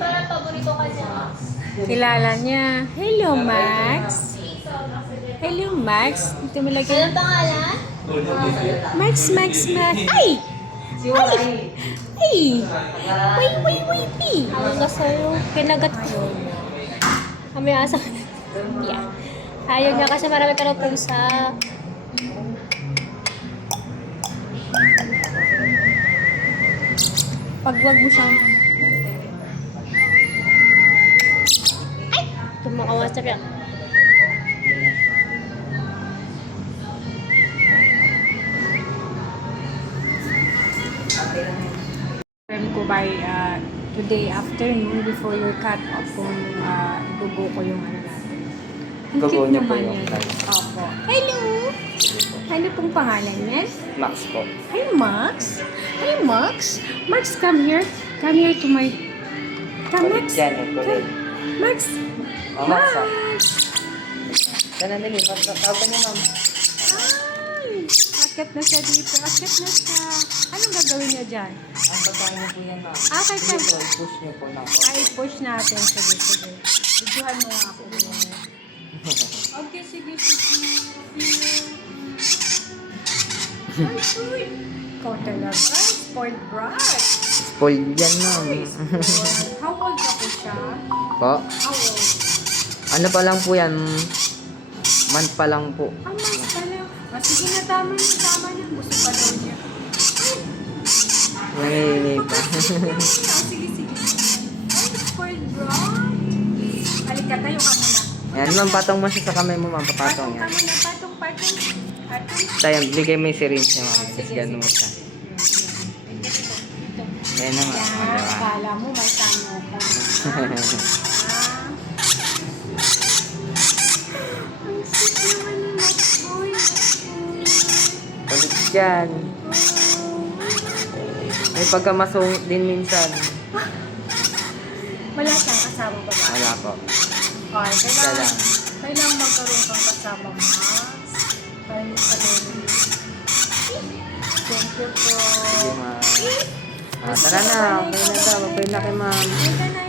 Parang paborito ka niya. Kilala niya. Hello, Max. Hello, Max. Ito mo lagi. Anong pangalan? Max, Max, Max. Ay! Ay! Ay! Wait, wait, wait, wait. Ang sa'yo. Kinagat ko. Kami asa. Yeah. Ayaw niya kasi marami ka ng pusa. Pag wag mo siyang... Ay! Tumakawasak yan. Confirm ko by today afternoon before your cut off kung igugo ko yung ano natin. Ang Gugo cute niyo po naman yung yan. cut. Opo. Hello! Ano pong pangalan yan? Max po. Hi, Max. Hi, Max. Max, come here. Come here to my... Come, Max. Yan eh, kulit. Max. Oh, Max, ah. Max. Sana dali, pagkakapa niyo, ma'am. Ay! Akit na siya dito. Akit na siya. Anong gagawin niya dyan? Ang pagkain niyo po yan, ma'am. Okay, Sige come. po, push niyo po na po. Ay, push natin. Sige, sige. Videohan mo nga ako. Okay, sige, sige. Ay, sweet. Ikaw talaga. Spoiled brat. Spoiled yan, ma'am. How old ka po siya? Po? How old? Ano pa lang po yan? Month pa lang po. Ang mas pala. Sige na, tama na, tama na. Gusto pa daw niya. Nangingi pa. Sige, sige. Ay, spoiled brat. Halika, tayo ka muna. Yan, ma'am, patong mo siya sa kamay mo, ma'am. Papatong Patong ka yan. muna, patong. Patong. Tayo, bigay mo yung syringe niya, ma'am. Sige, Tapos gano'n mo siya. Yan na, ma'am. Yan, Diba? kala mo may tano ko. Ang sweet naman ni Maxboy. Ulit dyan. May pagkamasungit din minsan. Wala siyang kasama ba ba? Wala po. Okay, Siya lang. kailangan magkaroon kang kasama, Max. Para yung kalori. Thank you po. Sige, ma'am. Tara na. Okay na daw. Okay na kay ma'am. Ay, ka na.